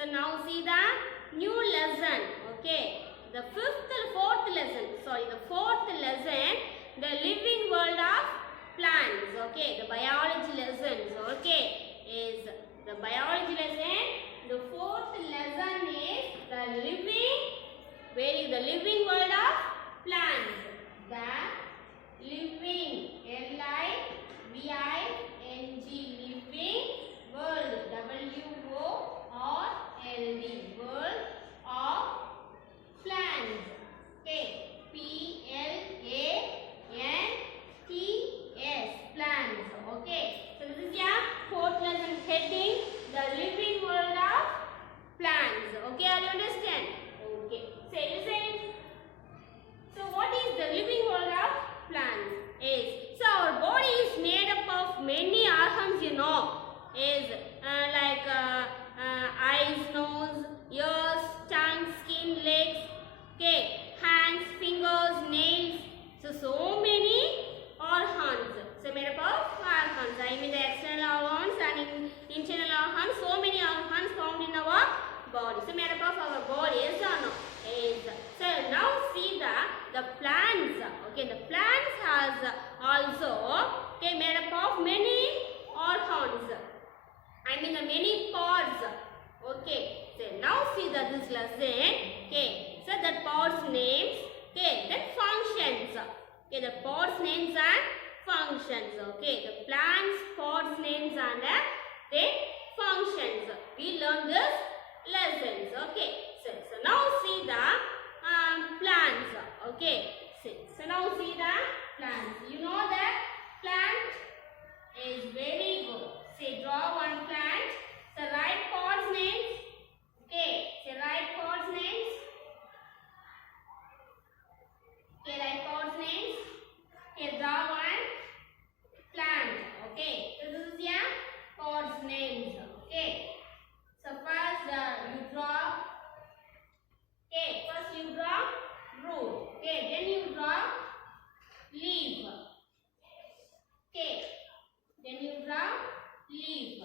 So now see the new lesson. Okay, the fourth lesson. Sorry, the fourth lesson, the living world of plants. Okay, the biology lessons. Okay, is the biology lesson. The fourth lesson is the living world of plants. The living, L-I-V-I-N-G, living world, W-O-R-L-D, world of plants. Okay, P-L-A-N-T-S, plants. Okay, so this is your fourth lesson heading, the living world of plants. Okay, are you understand? Okay, say listen. So what is the living world of plants? So our body is made up of many organs, you know. Like eyes, nose, ears, tongue, skin, legs, okay, hands, fingers, nails. So many organs. So made up of organs. I mean the external organs and internal organs. So many organs found in our body. So made up of our body. Yes or no? Yes. So now see the plants. Okay, the plants has also made up of many organs. I mean the many parts. Okay. So now see this lesson. Okay. So that parts names. Okay. Then functions. Okay. The parts names and functions. Okay. The plants parts names and the functions. We learn this lessons. Okay. So now see the plants. Okay. So now see the plants. You know that plant is very good. Say draw one plant. So write parts names. Okay. Say write parts names. Okay. Write parts names. Okay. Draw one plant. Okay. So this is your parts names. Okay. So first you draw. Okay. First you draw root. Okay. Then you draw leaf. Okay. Then you draw leaf.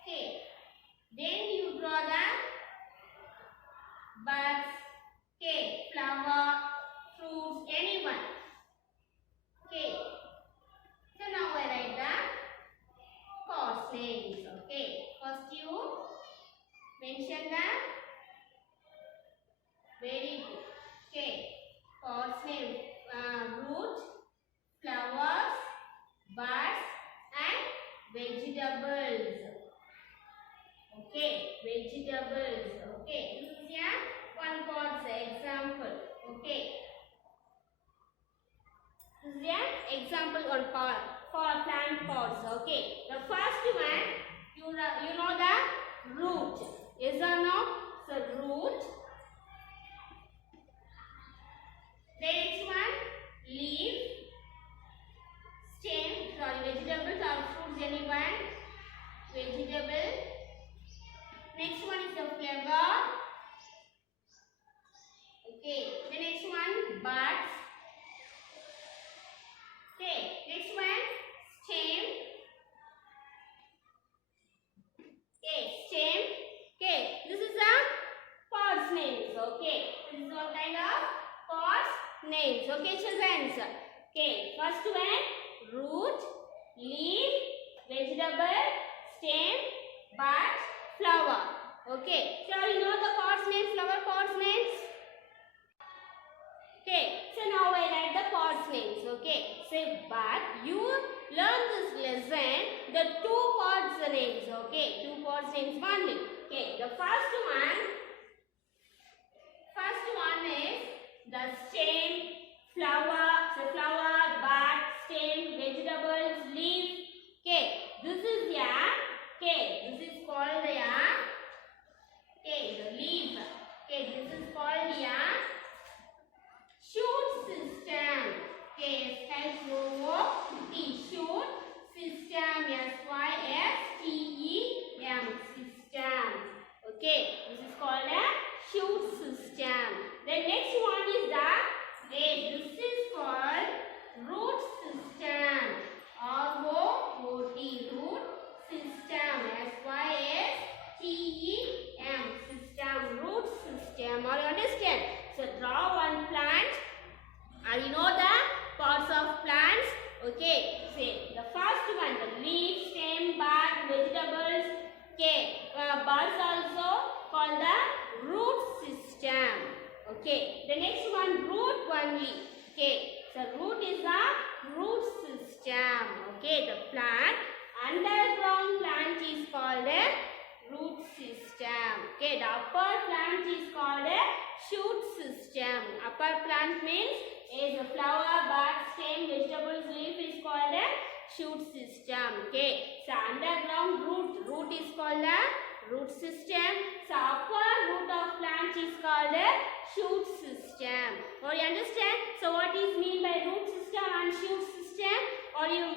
Okay. Then you draw the buds. Okay. Flower, fruits, anyone. Okay. So now I write the parts names. Okay. First you mention the very good. Okay. Parts name, root, flowers, buds and vegetables. Okay, vegetables. Okay, this is your one parts example. Okay, this is your example on part for plant parts. Okay, the first one you know the root. Yes or no? So root. The next one leaf. Stem, sorry, vegetables or fruits, anyone. Vegetable. Next one is the flower. Okay. The next one buds. Okay. Next one stem. Okay. Stem. Okay. This is a parts names. Okay. This is one kind of parts names. Okay, children. Okay. First one root, leaf, vegetable, stem, bud, flower. Okay. So you know the parts names, flower parts names. Okay. So now I write the parts names. Okay. Say but you learn this lesson the two parts names. Okay. Two parts names only. Okay. The first one is the stem, flower. So flower, bud, stem, vegetables, leaf. Okay, this is this is called the leaf. Okay, this is called the shoot system. Okay, S-H-O-O-T, shoot system, S-Y-S-T-E-M, system. Okay, this is called a shoot system. The next one is this is called root system. R-O-O-T, root system. S-Y-S-T is also called the root system. Okay, the next one, root only. Okay, so root is the root system. Okay, the plant, underground plant is called a root system. Okay, the upper plant is called a shoot system. Upper plant means is a flower, bud, stem, vegetables, leaf is called a shoot system. Okay, so underground root is called a root system. So upper root of plant is called a shoot system. Or you understand? So what is mean by root system and shoot system? Or you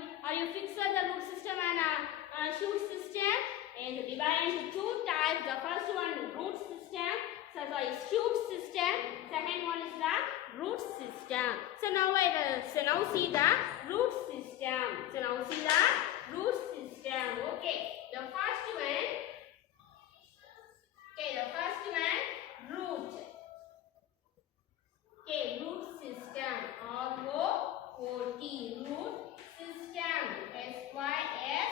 fix the root system and shoot system? And divide into two types. The first one root system. So shoot system. Second one is the root system. So now see the root system. So now see the root system. Okay. The first one. Okay. The first one root. Okay. Root system. R-O-O-T. Root system. S-Y-S-T-E-M.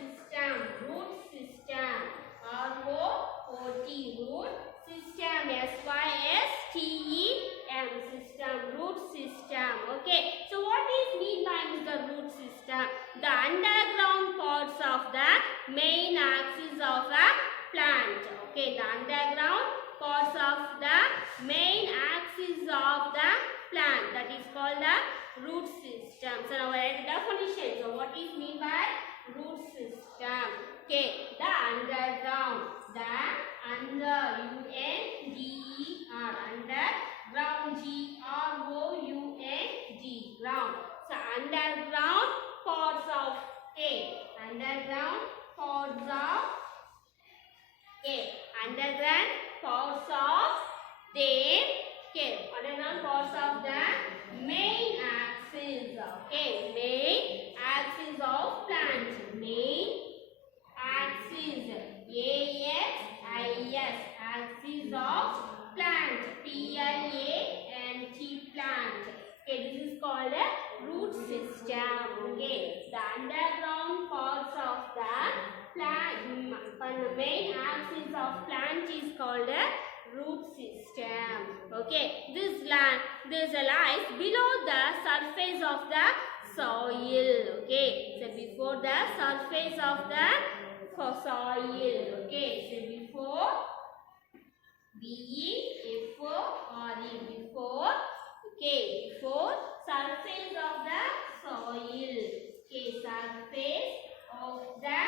System. Root system. R-O-O-T. Root system. S-Y-S-T-E-M. System. Root system. Okay. So what is mean by the root system? The underground parts of the main axis of a plant. Okay. The underground parts of the main axis of the plant. That is called the root system. So now write the definition. So what is mean by root system? Okay, the underground. The under U-N-D-E-R. Underground. G-R-O-U-N-D. Ground. So underground parts of underground parts of underground parts of underground parts of the main axis. Okay, main axis of plant. Main axis. A-X-I-S. Axis of plant. P-L-A-N-T. Plant. Okay, this is called a root system. Okay, the underground parts of the plant, the main axis of plant is called a root system. Okay, this lies below the surface of the soil. Okay, so before the surface of the soil. Okay, so before B-E-F-O-R-E. Before. Okay, before surface of the soil. Okay, surface of the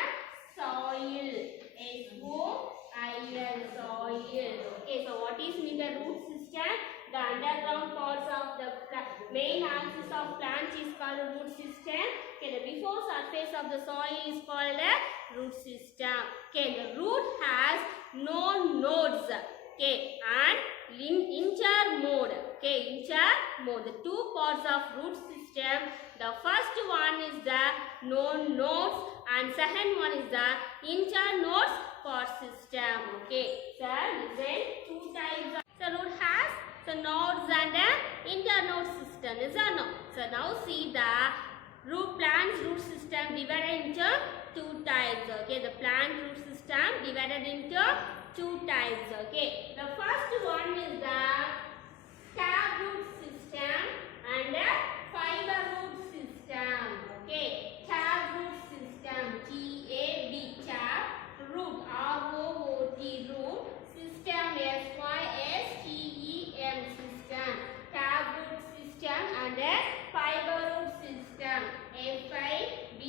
soil. S-O-I-L. Soil. Okay, so what is mean the root system? The underground parts of the main axis of plant is called a root system. Okay, the before surface of the soil is called a root system. Okay, the root has no nodes. Okay, and intermode. Okay, intermode. The two parts of root system. The first one is the known nodes and second one is the internodes part system. Okay, so listen, two types of the root has the nodes and the internode system. Is or no? So now see the plant's root system divided into two types. Okay, the plant root system divided into two types. Okay, the first one is the taproot system and the fiber root system. Okay, taproot system. T-A-B. Tap root. R-O-O-T. Root system. S-Y-S-T-E-M. System. Taproot system and the fiber root system. F-I-B-R-O-U-S.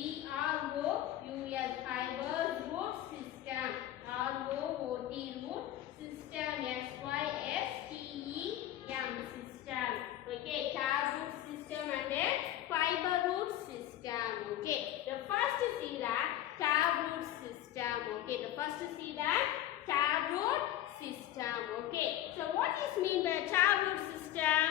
Fiber root system. R-O-O-T. Root system. S-Y-S-T-E-M. System. Okay, taproot system and the fiber root system. Okay, the first see that taproot system. Okay, the first see that taproot system. Okay, so what is mean by taproot system?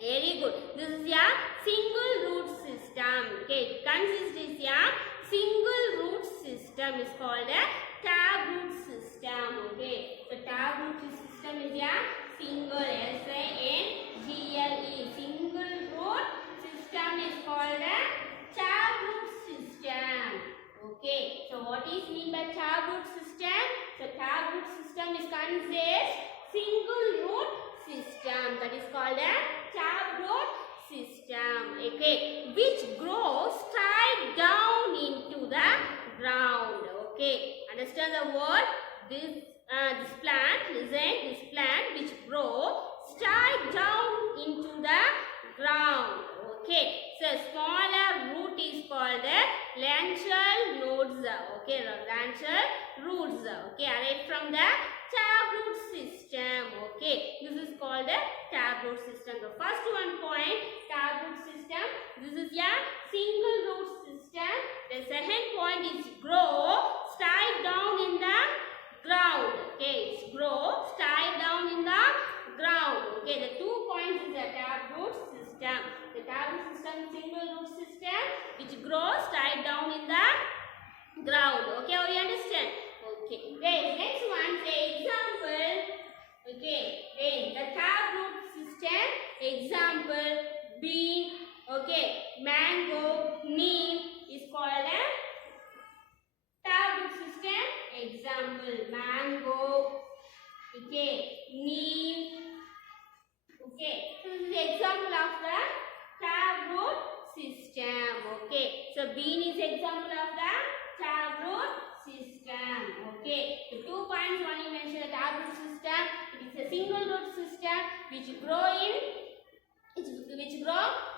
Very good. This is a single root system. Okay, it consists is a single root system is called a taproot system. Okay, so taproot system is a single S-I-N-G-L-E. Single root system is called a taproot system. Okay, so what is mean by taproot system. The taproot system is consists single root system. That is called a taproot system. Okay, which grows straight down into the ground. Okay, understand the word? This plant, listen, this plant which grows straight down into the ground. Okay, so smaller root is called the lanceolate nodes. Okay, lanceolate roots. Okay, arrived from the taproot system. Okay, this is called the taproot system. The first one point, taproot system. This is a single root system. The second point is grow straight down in the ground. Okay, it's grow straight down in the ground. Okay, the 2 points is the taproot system. The taproot system, single root system, which grows straight down in the ground. Okay, or you understand? Okay, then next one, say example. Okay, then the taproot system, example, bean, okay, mango, neem is called a taproot system. Example, mango, okay, neem. Okay, so this is the example of the taproot system. Okay, so bean is example of the taproot system. Okay, the 2 points when you mention the taproot system, it is a single root system which grow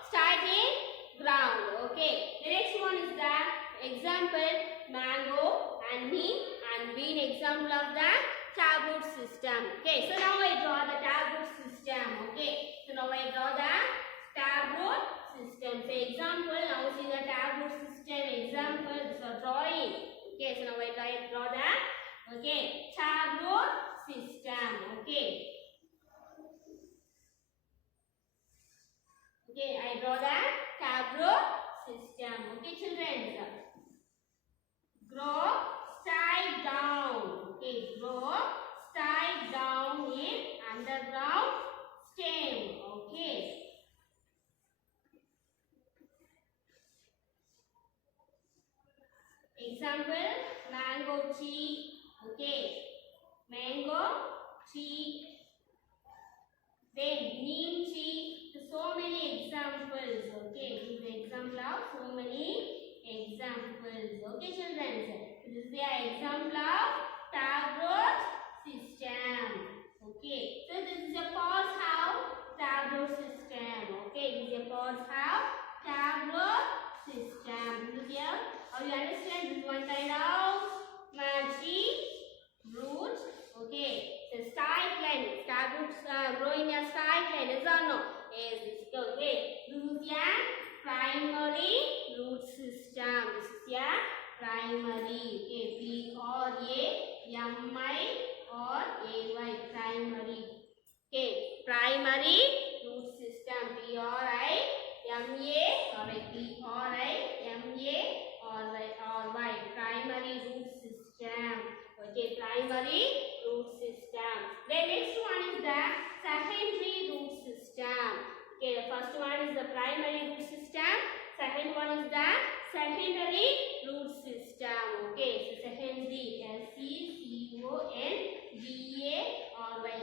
straight in ground. Okay, the next one is the example mango and neem and bean example of the taproot system. Okay, so now I draw the taproot system. Okay, so now I draw the taproot system. Say example, now see the taproot system example. So drawing. Okay, so now I draw the taproot system. Okay. Okay, I draw the taproot system. Okay, children. Grow straight down. Okay, grow straight down in underground stem. Okay. Example, mango tree. Okay, mango tree. Then neem tree. So many examples. Okay, this is the example of so many examples. Okay, children. This is the example of taproot system. Okay, so this is a pause how taproot system. Okay, this is a pause how taproot system. This is here. How you understand? This is one kind of tree root. Okay, the straight line. Taproots growing a straight line. Yes or no? Yes. Okay, this is a primary root system. This is a primary. Okay, P-R-A-M-I-R-A-Y. Primary. Okay, primary root system. P-R-I-M-A-R-I. P-R-I-M-A-R-Y. Primary root system. Okay, primary root system. Then next one is the secondary root system. Okay, the first one is the primary root system. Second one is the secondary root system. Okay, so secondary, S-C-C-O-N-D-A-R-Y,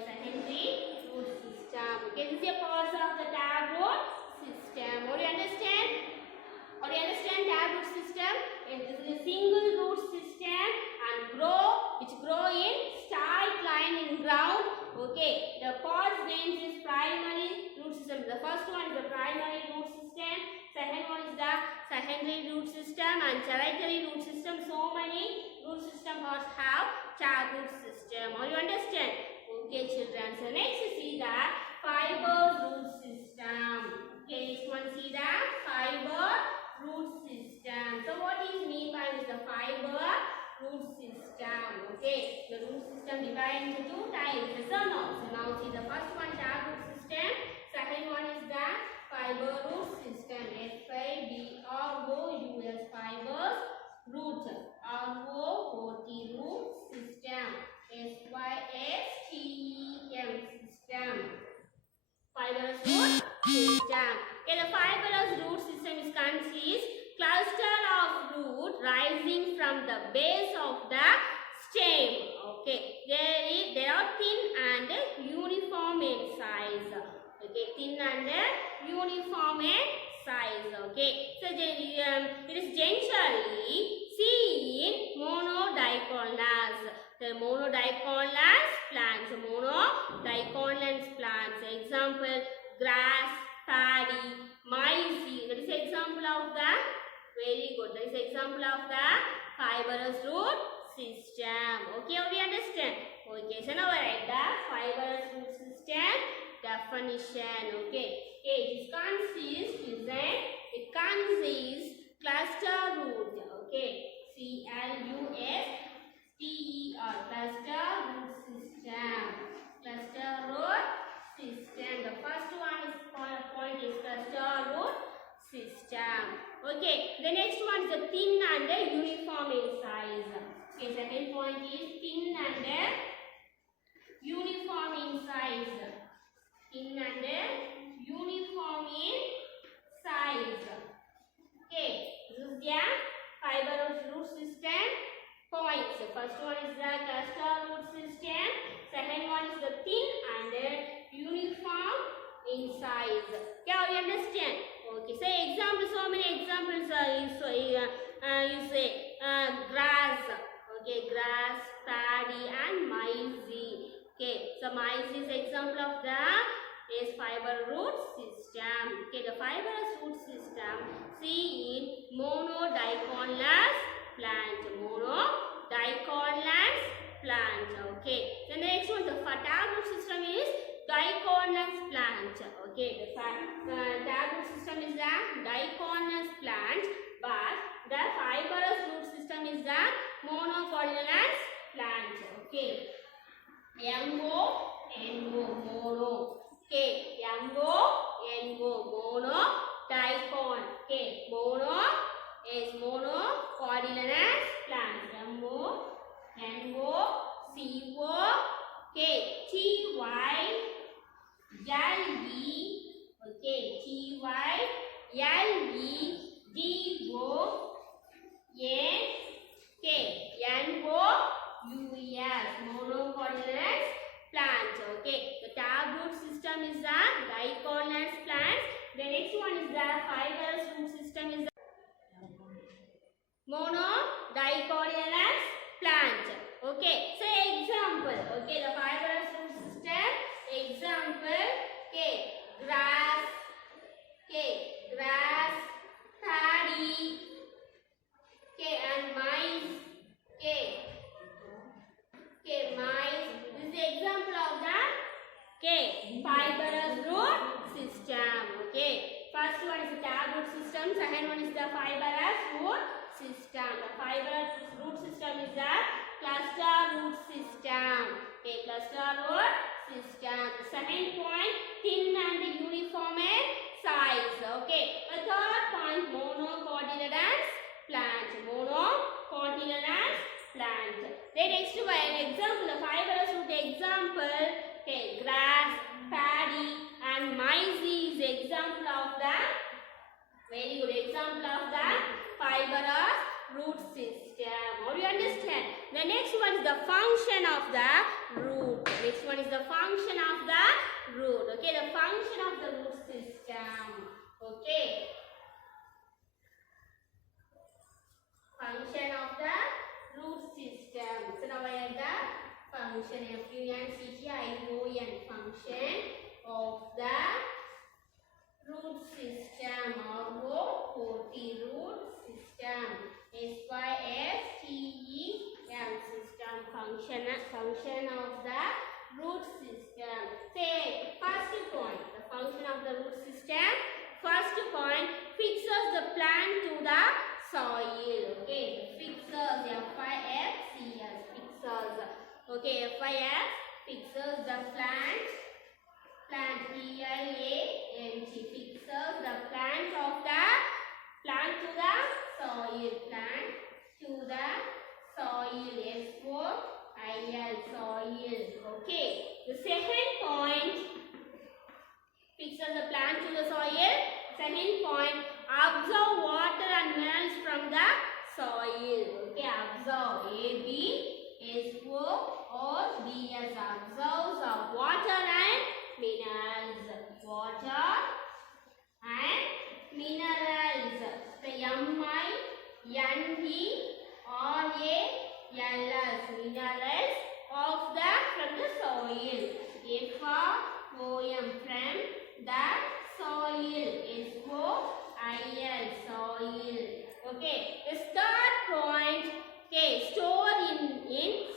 secondary root system. Okay, this is a part of the taproot system. What do you understand? Or you understand taproot system? Yes, this is a single root system and which grow in straight line in ground. Okay, the parts names is primary root system. The first one is the primary root system. Second one is the secondary root system and tertiary root system. So many root system parts have taproot system. Or you understand? Okay, children. So next you see the fiber root system. Okay, next one see the fiber root system. So what is mean by this? The fiber root system. Okay, the root system divided into 2 types. Yes or no? So now see the first one taproot system. Second one is the fiber root system. F-I-B-R-O-U-S, fibers root. R-O-O-T, root system. S-Y-S-T-E-M, system. Fibrous root system. Okay, the fibrous root system is consists cluster of root rising from from the base of the stem. Okay, they are thin and uniform in size. Okay, thin and uniform in size. Okay, so it is generally seen in monodicotyledonous. The monodicotyledonous plants. Monodicotyledonous plants. Example: grass, paddy, maize. That is example of the, very good. That is example of the fibrous root system. Okay, we understand. Okay, so now write the fibrous root system definition. Okay, it consists cluster root. Okay, CLUSTER, cluster root system. Cluster root system. The first one is point is cluster root system. Okay, the next one is the thin and uniform in size. Okay, second point is thin and uniform in size. Thin and uniform in size. Okay, this is the fibrous root system points. First one is the cluster root system. Second one is the thin and uniform in size. Okay, you understand? Okay, so examples. So many examples you say grass. Okay, grass, paddy, and maize. Okay, so maize is example of the fiber root system. Okay, the fibrous root system see in monodicotyledonous plant. Monodicotyledonous plant. Okay, the next one, the taproot system is dicotyledonous plant. Okay, the taproot system is the dicotyledonous plant, but the fibrous root system is the monocotyledonous plant. Okay, mono. Okay, mono, dicon. Okay, mono is monocotyledonous plant. Monocotyledonous plant. Okay, the taproot system is the dicotyledonous plant. The next one is the fibrous root system is the monodicotyledonous plant. Okay, so example. Okay, the fibrous root system example. Okay, grass. Okay, grass, paddy. Okay, and maize. Okay, maize. This is the example of the fibrous root system. Okay, first one is the taproot system. Second one is the fibrous root system. The fibrous root system is the cluster root system. Okay, cluster root system. The second point, thin and uniform in size. Okay, the third point, monocotyledonous plant. Monocotyledonous plant. Then next one, example, the fibrous root example. Okay, grass, paddy, and maize is example of the, very good, example of the fibrous root system. How do you understand? The next one is the function of the root. Next one is the function of the root. Okay, the function of the root system. Okay, function of the root system. So now I have the function, FUNCTION, function of the root system, or root system. SYSTEM system, function of the root system. Say first point, the function of the root system. First point, fixes the plant to the soil. Okay, fixes, FIXES, fixes. Okay, FIX fixes the plant, PLANT, fixes the plant of the plant to the soil, plant to the soil, SOIL, soil. Okay, the second point, fixes the plant to the soil. Second point, absorb water and minerals from the soil. Okay, soil. A for poem, from the soil. S-O-I-L, soil. Okay, the third point. Okay, store in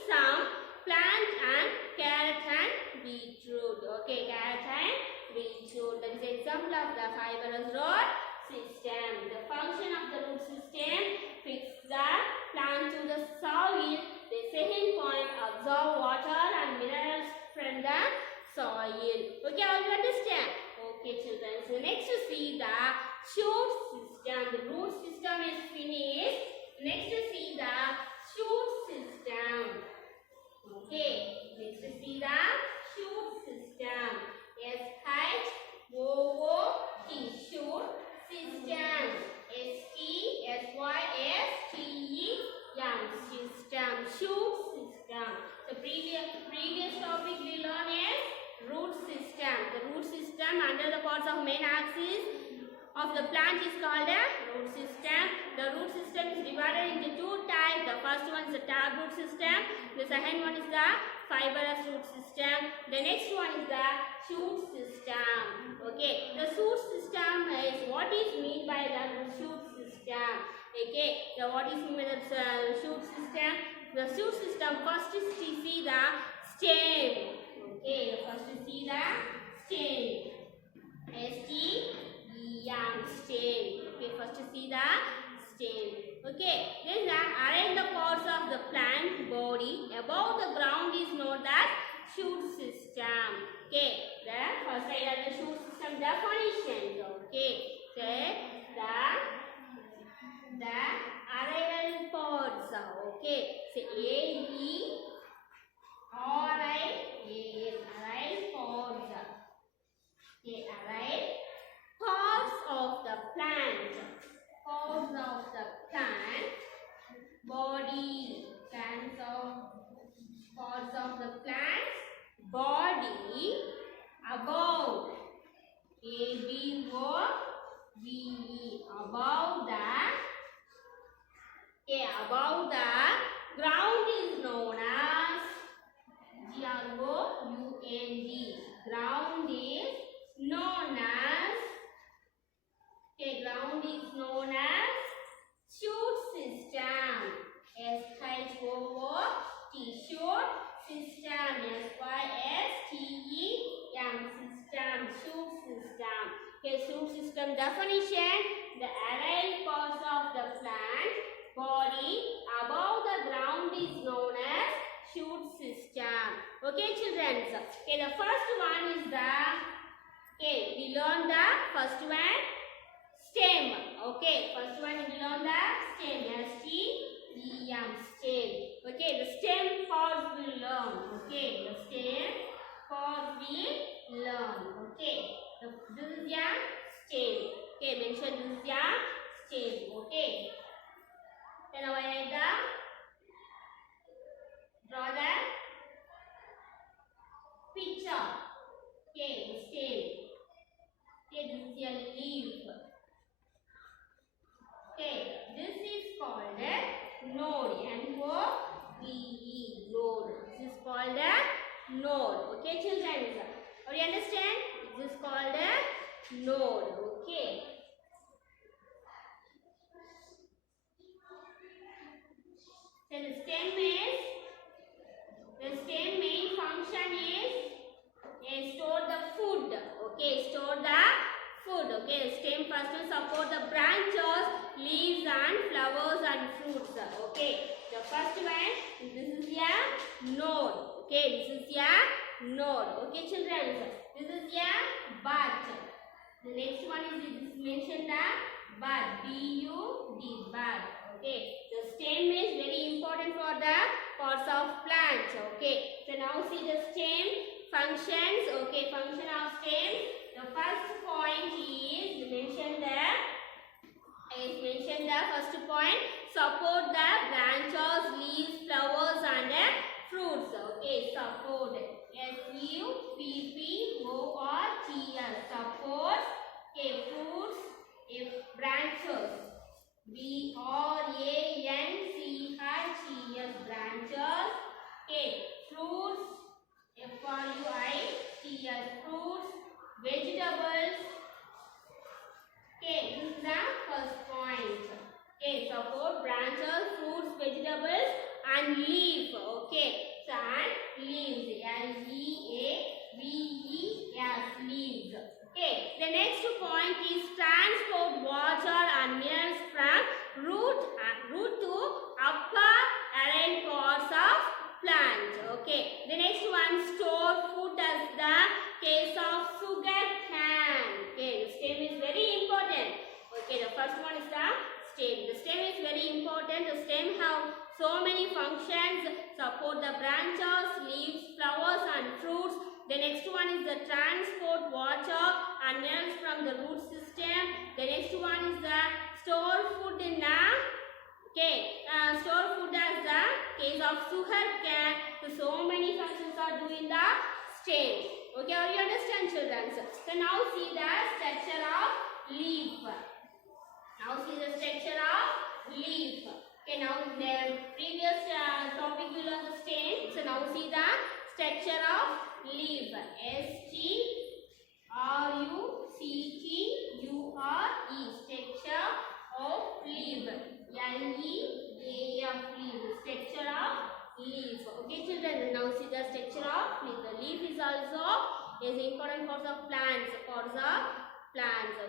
some plant and carrot and beetroot. Okay, carrot and beetroot. That is example of the fibrous root system. The function of the root system: fix the plant to the soil. The second point: absorb water and minerals from the soil. Okay, all you understand? Okay, children. So next to see the shoot system. The root system is finished. Next to see the shoot system. Okay, next to see the shoot system. S-H-O-O-T, shoot system. S-T-S-Y-S-T-E-M, system, shoot system. The previous topic we learned is root system. The root system under the parts of main axis of the plant is called a root system. The root system is divided into two types. The first one is the tap root system. The second one is the fibrous root system. The next one is the shoot system. Okay, the shoot system is what is mean by the shoot system. Okay, what is mean by the shoot system? The shoot system, first is to see the stem. Okay, first to see the stem. S-T-E-M, stem. Okay, first to see the stem. Okay, then arrange the parts of the plant body above the ground is known as shoot system. Okay, the first side of the shoot system definitions. Okay, so the arrayed parts. Okay, so A-B-R-I-A-N, arrayed parts. Okay, arrayed parts of the plant. Parts of the plant body. Parts of the plant body above. A-B-O-V-E, above the. Okay, above the ground is known as G-R-O-U-N-D. Ground is known as. Okay, ground is known as shoot system. S-H-O-O-T, shoot system. S-Y-S-T-E-M, system, shoot system. Okay, shoot system definition: the arrayed parts of the plant body above the ground is known as shoot system. Okay, children. Okay, the first one is the. Okay, we learn the first one, stem. Okay, first one we learn the stem. S-T-E-M, stem. Okay, the stem parts we learn. Okay, the stem parts we learn. Okay, this is your stem. Okay, mention this is your stem. Okay. Then now I draw the picture. Okay, the stem. Okay, this is your leaf. Okay, this is called a node. N-O-D-E, node. This is called a node. Okay, children. Or you understand? This is called a node. Okay. So the stem main function is store the food. Okay, store the food. Okay, the stem first will support the branches, leaves and flowers and fruits. Okay, the first one, this is your node. Okay, this is your node. Okay, children, this is your bud. The next one is mentioned the bud. B-U-D, bud. Okay, the stem is very important for the parts of plants. Okay, so now see the stem functions. Okay, function of stem. The first point is mentioned there. First point, support the branches, leaves, flowers and fruits. Okay, support. S-U-P-P-O-R-T-S, support. Okay, fruits, branches. B-R-A-N-C-H-E-S, branches. Okay, fruits. F-R and leaf. Okay, so and leaves. L-E-A-V-E-S, leaves. Okay, the next point is transport water and minerals from root to upper arid parts of plant. Okay, the next one, store food as the case of sugar cane. Okay, the stem is very important. Okay, the first one is the stem. The stem is very important. The stem have so many functions, support the branches, leaves, flowers and fruits. The next one is the transport water and minerals from the root system. The next one is the store food in the store food as the case of sugar cane. So many functions are doing the stem. Okay, are you understand, children? So now see the structure of leaf. Now see the structure of leaf. Okay, now the previous topic will on the stem. So now see the structure of leaf. S-T-R-U-C-T-U-R-E, structure of leaf. L-E-A-F, leaf, structure of leaf. Okay, children, now see the structure of leaf. The leaf is also is important parts of plants.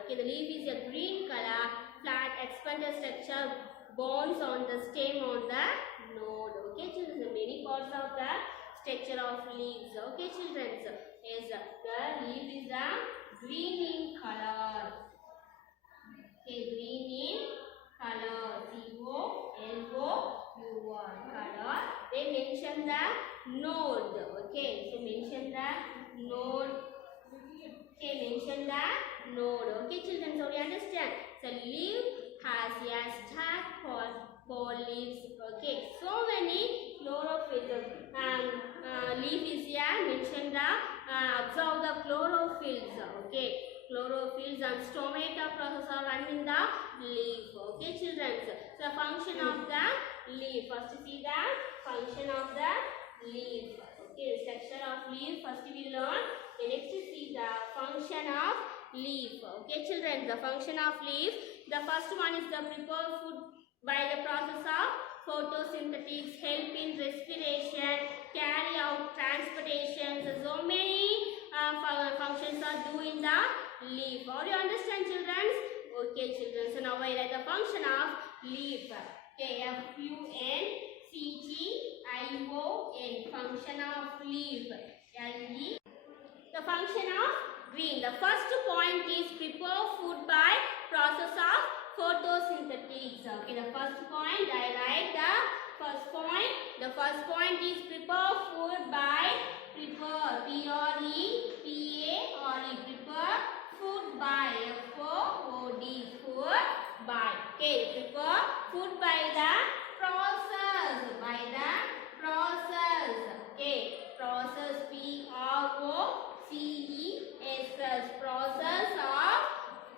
Okay, the leaf is a green color, flat, expanded structure, bones on the stem on the node. Okay, children, the many parts of the structure of leaves. Okay, children, is the leaf is a green in color. Okay, green in color. C-O-L-O-U-R, color. They mention the node. Okay, so mention the node. Okay, mention the node. Okay, children, so we understand. So leaf has a stack for leaves. Okay, so many chlorophyll. Leaf is here. Mention the observe the chlorophylls. Okay, chlorophylls and stomata process are running in the leaf. Okay, children. So function of the leaf. First see the function of the leaf. Okay, the structure of leaf. First we learn. The next see the function of leaf. Okay, children. The function of leaf. The first one is the prepare food by the process of photosynthesis, help in respiration, carry out transportation. So many functions are doing the leaf. Or you understand, children? Okay, children. So now I write the function of leaf. Okay, F-U-N-C-T-I-O-N, function of leaf. L-E. The function of green. The first point is prepare food by process of photosynthesis. Okay, the first point I write the first point. The first point is prepare food by prepare. P-R-E-P-A-R-E. Prepare food by. F-O-O-D. Food by. Okay, prepare food by the process. By the process. Okay, process. P-R-O-C-E-S-S. Process of.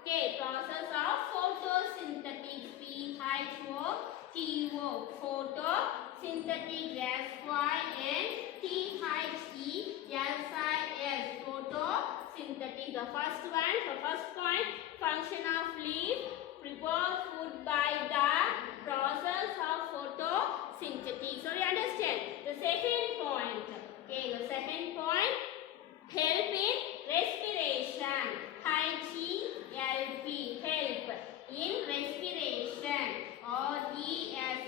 Okay, process of photosynthetic. P-H-O-T-O. Photosynthetic. S-Y-N-T-H-E-S-I-S. Photosynthetic. The first one, the first point, function of leaf, prepare food by the process of photosynthetic. So you understand? The second point. Okay, the second point, help in respiration. H-E-L-P, help in respiration. R-E-S